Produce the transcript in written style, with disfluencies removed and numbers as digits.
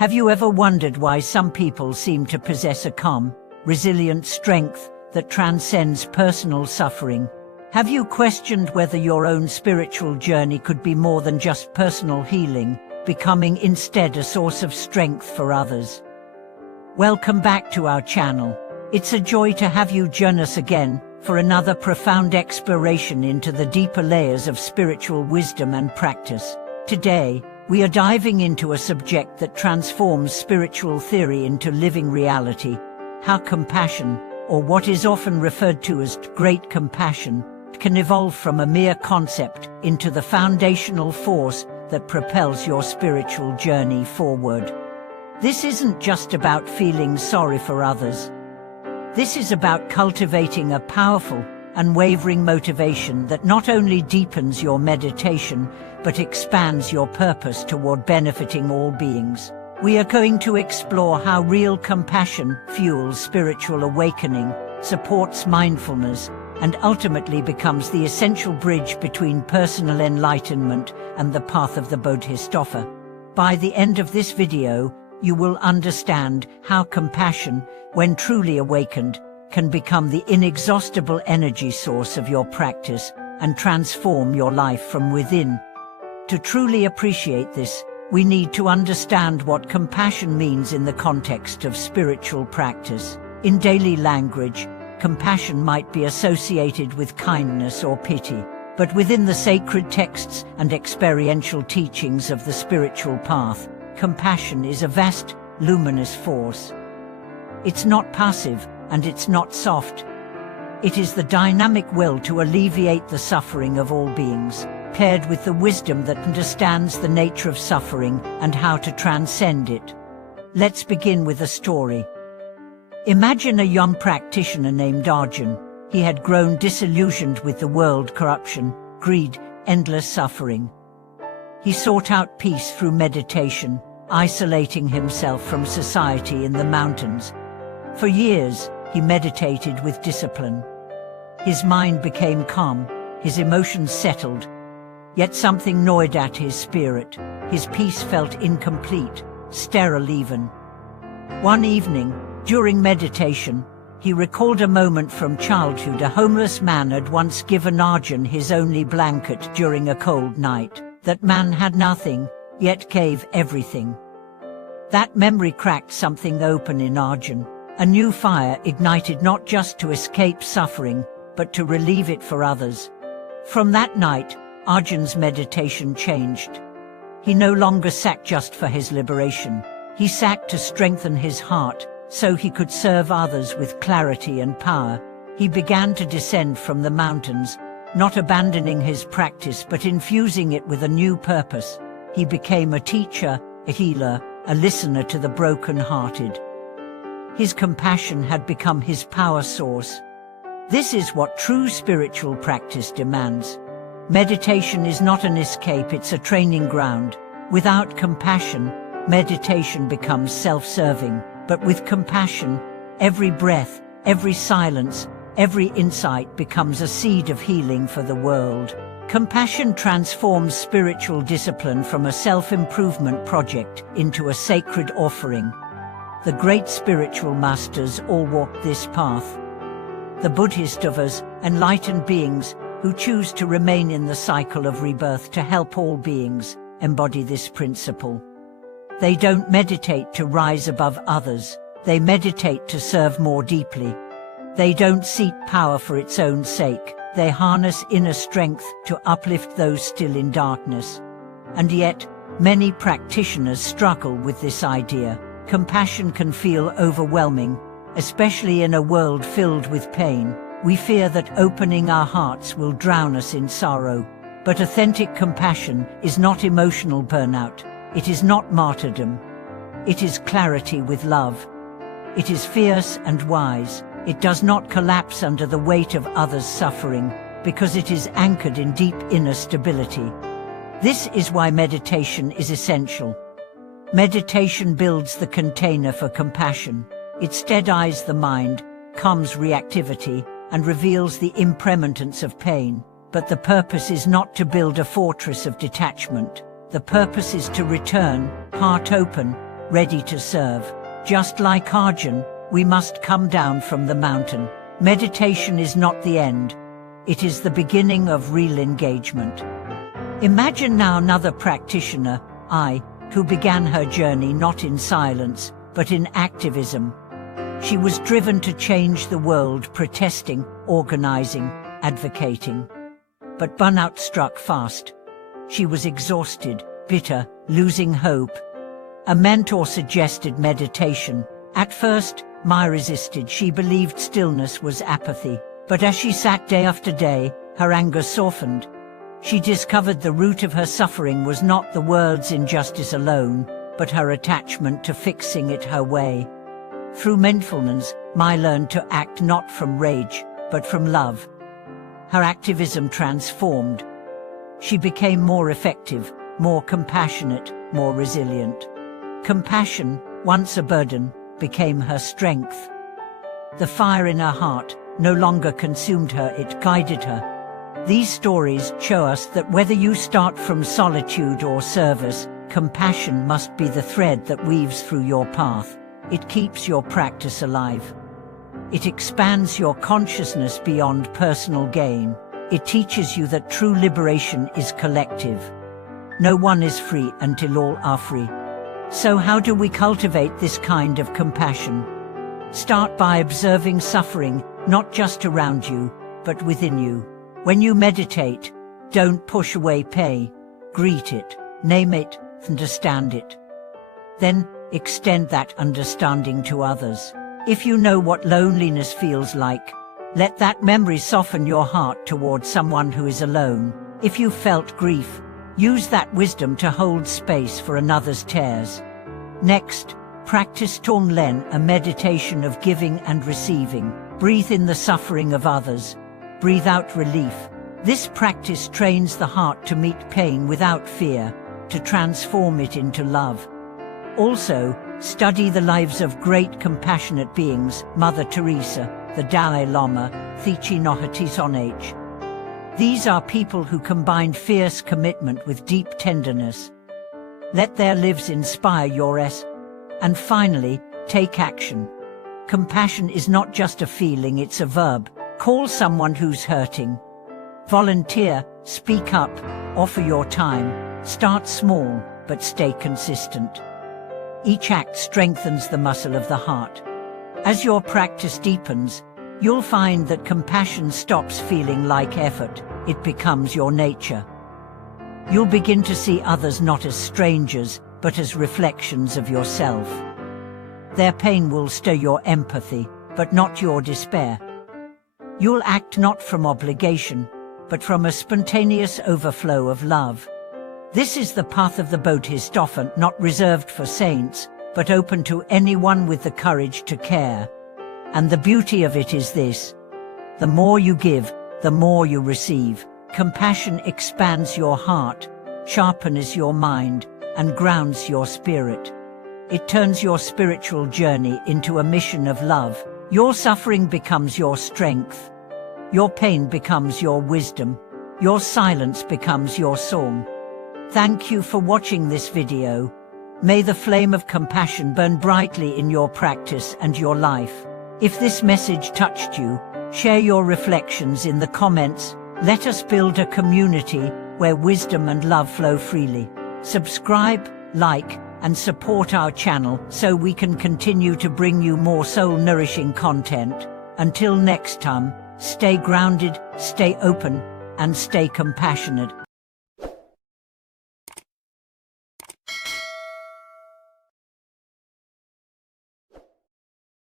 Have you ever wondered why some people seem to possess a calm, resilient strength that transcends personal suffering? Have you questioned whether your own spiritual journey could be more than just personal healing, becoming instead a source of strength for others? Welcome back to our channel. It's a joy to have you join us again for another profound exploration into the deeper layers of spiritual wisdom and practice. Today, we are diving into a subject that transforms spiritual theory into living reality: how compassion, or what is often referred to as great compassion, can evolve from a mere concept into the foundational force that propels your spiritual journey forward. This isn't just about feeling sorry for others. This is about cultivating a powerful, unwavering motivation that not only deepens your meditation, but expands your purpose toward benefiting all beings. We are going to explore how real compassion fuels spiritual awakening, supports mindfulness, and ultimately becomes the essential bridge between personal enlightenment and the path of the Bodhisattva. By the end of this video, you will understand how compassion, when truly awakened, can become the inexhaustible energy source of your practice and transform your life from within. To truly appreciate this, we need to understand what compassion means in the context of spiritual practice. In daily language, compassion might be associated with kindness or pity, but within the sacred texts and experiential teachings of the spiritual path, compassion is a vast, luminous force. It's not passive, and it's not soft. It is the dynamic will to alleviate the suffering of all beings, paired with the wisdom that understands the nature of suffering and how to transcend it. Let's begin with a story. Imagine a young practitioner named Arjun. He had grown disillusioned with the world: corruption, greed, endless suffering. He sought out peace through meditation, isolating himself from society in the mountains. For years, he meditated with discipline. His mind became calm, his emotions settled. Yet something gnawed at his spirit. His peace felt incomplete, sterile even. One evening, during meditation, he recalled a moment from childhood. A homeless man had once given Arjun his only blanket during a cold night. That man had nothing, yet gave everything. That memory cracked something open in Arjun. A new fire ignited, not just to escape suffering, but to relieve it for others. From that night, Arjun's meditation changed. He no longer sat just for his liberation. He sat to strengthen his heart, so he could serve others with clarity and power. He began to descend from the mountains, not abandoning his practice but infusing it with a new purpose. He became a teacher, a healer, a listener to the broken-hearted. His compassion had become his power source. This is what true spiritual practice demands. Meditation is not an escape, it's a training ground. Without compassion, meditation becomes self-serving, but with compassion, every breath, every silence, every insight becomes a seed of healing for the world. Compassion transforms spiritual discipline from a self-improvement project into a sacred offering. The great spiritual masters all walked this path. The Bodhisattvas, enlightened beings, who choose to remain in the cycle of rebirth to help all beings, embody this principle. They don't meditate to rise above others, they meditate to serve more deeply. They don't seek power for its own sake, they harness inner strength to uplift those still in darkness. And yet, many practitioners struggle with this idea. Compassion can feel overwhelming, especially in a world filled with pain. We fear that opening our hearts will drown us in sorrow. But authentic compassion is not emotional burnout. It is not martyrdom. It is clarity with love. It is fierce and wise. It does not collapse under the weight of others' suffering, because it is anchored in deep inner stability. This is why meditation is essential. Meditation builds the container for compassion. It steadies the mind, calms reactivity, and reveals the impermanence of pain. But the purpose is not to build a fortress of detachment. The purpose is to return, heart open, ready to serve. Just like Arjun, we must come down from the mountain. Meditation is not the end. It is the beginning of real engagement. Imagine now another practitioner, who began her journey not in silence, but in activism. She was driven to change the world, protesting, organizing, advocating. But burnout struck fast. She was exhausted, bitter, losing hope. A mentor suggested meditation. At first, Maya resisted. She believed stillness was apathy. But as she sat day after day, her anger softened. She discovered the root of her suffering was not the world's injustice alone, but her attachment to fixing it her way. Through mindfulness, Maya learned to act not from rage, but from love. Her activism transformed. She became more effective, more compassionate, more resilient. Compassion, once a burden, became her strength. The fire in her heart no longer consumed her, it guided her. These stories show us that whether you start from solitude or service, compassion must be the thread that weaves through your path. It keeps your practice alive. It expands your consciousness beyond personal gain. It teaches you that true liberation is collective. No one is free until all are free. So how do we cultivate this kind of compassion? Start by observing suffering, not just around you, but within you. When you meditate, don't push away pain. Greet it, name it, understand it. Then, extend that understanding to others. If you know what loneliness feels like, let that memory soften your heart toward someone who is alone. If you felt grief, use that wisdom to hold space for another's tears. Next, practice Tonglen, a meditation of giving and receiving. Breathe in the suffering of others. Breathe out relief. This practice trains the heart to meet pain without fear, to transform it into love. Also, study the lives of great compassionate beings, Mother Teresa, the Dalai Lama, Thich Nhat Hanh. These are people who combined fierce commitment with deep tenderness. Let their lives inspire yours. And finally, take action. Compassion is not just a feeling, it's a verb. Call someone who's hurting. Volunteer, speak up, offer your time. Start small, but stay consistent. Each act strengthens the muscle of the heart. As your practice deepens, you'll find that compassion stops feeling like effort. It becomes your nature. You'll begin to see others not as strangers, but as reflections of yourself. Their pain will stir your empathy, but not your despair. You'll act not from obligation, but from a spontaneous overflow of love. This is the path of the Bodhisattva, not reserved for saints, but open to anyone with the courage to care. And the beauty of it is this: the more you give, the more you receive. Compassion expands your heart, sharpens your mind, and grounds your spirit. It turns your spiritual journey into a mission of love. Your suffering becomes your strength. Your pain becomes your wisdom. Your silence becomes your song. Thank you for watching this video. May the flame of compassion burn brightly in your practice and your life. If this message touched you, share your reflections in the comments. Let us build a community where wisdom and love flow freely. Subscribe, like, and support our channel so we can continue to bring you more soul-nourishing content. Until next time, stay grounded, stay open, and stay compassionate.